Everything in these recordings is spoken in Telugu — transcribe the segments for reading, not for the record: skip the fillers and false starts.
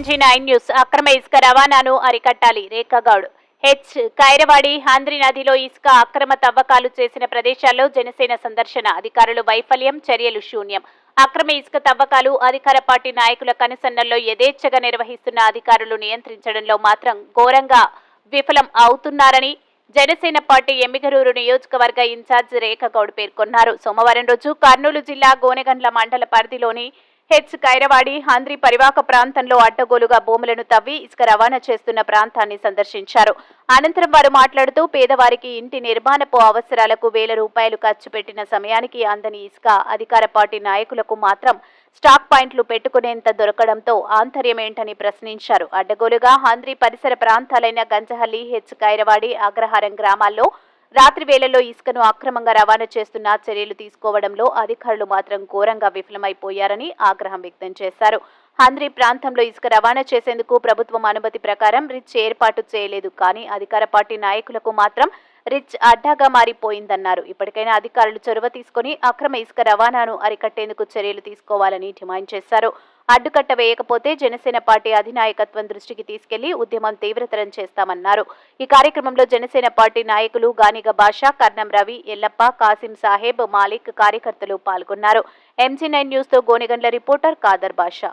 MG9 న్యూస్ అక్రమ ఇసుక రవాణాను అరికట్టాలి. రేఖాగౌడ్ కైరవాడి హాంద్రి నదిలో ఇసుక అక్రమ తవ్వకాలు చేసిన ప్రదేశాల్లో జనసేన సందర్శన. అధికారులు వైఫల్యం, చర్యలు శూన్యం. అక్రమ ఇసుక తవ్వకాలు అధికార పార్టీ నాయకుల కనుసన్నల్లో యథేచ్ఛగా నిర్వహిస్తున్న అధికారులు నియంత్రించడంలో మాత్రం ఘోరంగా విఫలం అవుతున్నారని జనసేన పార్టీ ఎమ్మిగనూరు నియోజకవర్గ ఇన్ఛార్జ్ రేఖాగౌడ్ పేర్కొన్నారు. సోమవారం రోజు కర్నూలు జిల్లా గోనెగండ్ల మండల పరిధిలోని కైరవాడి హాంద్రి పరివాహక ప్రాంతంలో అడ్డగోలుగా భూములను తవ్వి ఇసుక రవాణా చేస్తున్న ప్రాంతాన్ని సందర్శించారు. అనంతరం వారు మాట్లాడుతూ పేదవారికి ఇంటి నిర్మాణపు అవసరాలకు వేల రూపాయలు ఖర్చు పెట్టిన సమయానికి అందని ఇసుక అధికార పార్టీ నాయకులకు మాత్రం స్టాక్ పాయింట్లు పెట్టుకునేంత దొరకడంతో ఆంతర్యమేంటని ప్రశ్నించారు. అడ్డగోలుగా హాంద్రి పరిసర ప్రాంతాలైన గంజహల్లి, కైరవాడి, అగ్రహారం గ్రామాల్లో రాత్రి వేళల్లో ఇసుకను అక్రమంగా రవాణా చేస్తున్న చర్యలు తీసుకోవడంలో అధికారులు మాత్రం ఘోరంగా విఫలమైపోయారని ఆగ్రహం వ్యక్తం చేశారు. హాంద్రి ప్రాంతంలో ఇసుక రవాణా చేసేందుకు ప్రభుత్వం అనుమతి ప్రకారం రిచ్ ఏర్పాటు చేయలేదు. కానీ అధికార పార్టీ నాయకులకు మాత్రం రిచ్ అడ్డాగా మారిపోయిందన్నారు. ఇప్పటికైనా అధికారులు చొరవ తీసుకుని అక్రమ ఇసుక రవాణాను అరికట్టేందుకు చర్యలు తీసుకోవాలని డిమాండ్ చేశారు. అడ్డుకట్ట వేయకపోతే జనసేన పార్టీ అధినాయకత్వం దృష్టికి తీసుకెళ్లి ఉద్యమం తీవ్రతరం చేస్తామన్నారు. ఈ కార్యక్రమంలో జనసేన పార్టీ నాయకులు గానిగ బాషా, కర్ణం రవి, ఎల్లప్ప, కాసిం సాహెబ్, మాలిక్ కార్యకర్తలు పాల్గొన్నారు. MG9 న్యూస్ తో గోనెగండ్ల రిపోర్టర్ కాదర్ బాషా.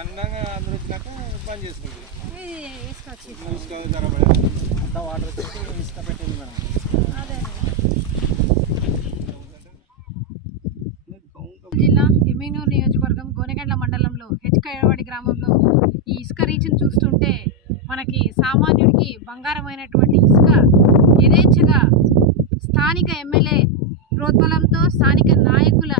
అందంగా అందరూ వచ్చినాక పని చేసుకుంటారు. అంతా వాటర్ వచ్చేసి ఇసుక పెట్టింది మేడం. జిల్లా ఎమ్మిగనూరు నియోజకవర్గం గోనెగండ్ల మండలంలో కైరవాడి గ్రామంలో ఈ ఇసుక రీచ్ను చూస్తుంటే మనకి సామాన్యుడికి బంగారమైనటువంటి ఇసుక యథేచ్ఛగా స్థానిక ఎమ్మెల్యే ప్రోద్బలంతో, స్థానిక నాయకుల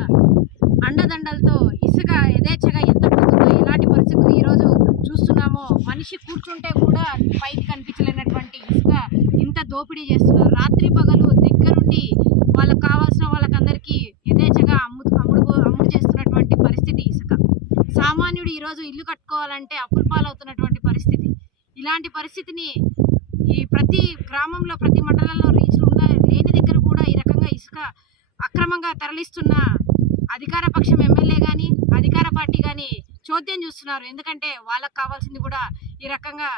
అండదండలతో ఇసుక యథేచ్ఛగా ఎంత పోతుందో ఇలాంటి పరిస్థితులు ఈరోజు చూస్తున్నామో. మనిషి కూర్చుంటే కూడా పైకి కనిపించలేనటువంటి ఇసుక ఇంత దోపిడీ చేస్తున్నారు. రాత్రి పగలు దగ్గరుండి వాళ్ళకు కావాల్సిన వాళ్ళకందరికీ యథేచ్ఛగా అమ్ముడు చేస్తున్నటువంటి పరిస్థితి ఇసుక. సామాన్యుడు ఈరోజు ఇల్లు కట్టుకోవాలంటే అప్పుల పాలవుతున్నటువంటి పరిస్థితి. ఇలాంటి పరిస్థితిని ఈ ప్రతి గ్రామంలో, ప్రతి మండలంలో రీచ్లు లేని దగ్గర కూడా ఈ రకంగా ఇసుక అక్రమంగా తరలిస్తున్న అధికార పక్షం ఎమ్మెల్యే కానీ, అధికార పార్టీ కానీ చోద్యం చూస్తున్నారు. ఎందుకంటే వాళ్ళకు కావాల్సింది కూడా ఈ రకంగా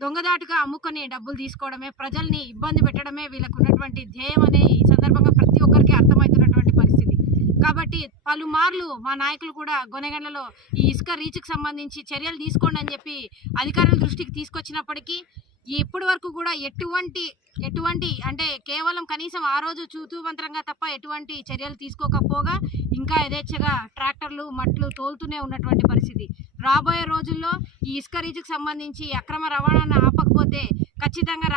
దొంగదాటుగా అమ్ముకొని డబ్బులు తీసుకోవడమే, ప్రజల్ని ఇబ్బంది పెట్టడమే వీళ్ళకు ఉన్నటువంటి ధ్యేయం అనే ఈ సందర్భంగా ప్రతి ఒక్కరికి అర్థమవుతున్నటువంటి పరిస్థితి. కాబట్టి పలుమార్లు మా నాయకులు కూడా గోనెగండ్లలో ఈ ఇసుక రీచ్కి సంబంధించి చర్యలు తీసుకోండి అని చెప్పి అధికారుల దృష్టికి తీసుకొచ్చినప్పటికీ ఇప్పటి వరకు కూడా ఎటువంటి అంటే కేవలం కనీసం ఆ రోజు చూతూమంత్రంగా తప్ప ఎటువంటి చర్యలు తీసుకోకపోగా ఇంకా యథేచ్ఛగా ట్రాక్టర్లు, మట్లు తోలుతూనే ఉన్నటువంటి పరిస్థితి. రాబోయే రోజుల్లో ఈ ఇసుక రీచ్కి సంబంధించి అక్రమ రవాణాను ఆపకపోతే ఖచ్చితంగా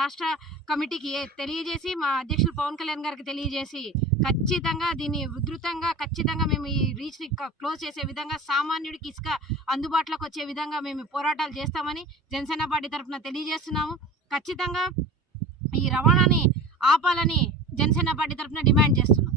రాష్ట్ర కమిటీకి తెలియజేసి, మా అధ్యక్షులు పవన్ కళ్యాణ్ గారికి తెలియజేసి ఖచ్చితంగా దీన్ని ఉధృతంగా ఖచ్చితంగా మేము ఈ రీచ్ని క్లోజ్ చేసే విధంగా, సామాన్యుడికి ఇసుక అందుబాటులోకి వచ్చే విధంగా మేము పోరాటాలు చేస్తామని జనసేన పార్టీ తరఫున తెలియజేస్తున్నాము. ఖచ్చితంగా ఈ రవాణాని ఆపాలని జనసేన పార్టీ తరఫున డిమాండ్ చేస్తున్నాం.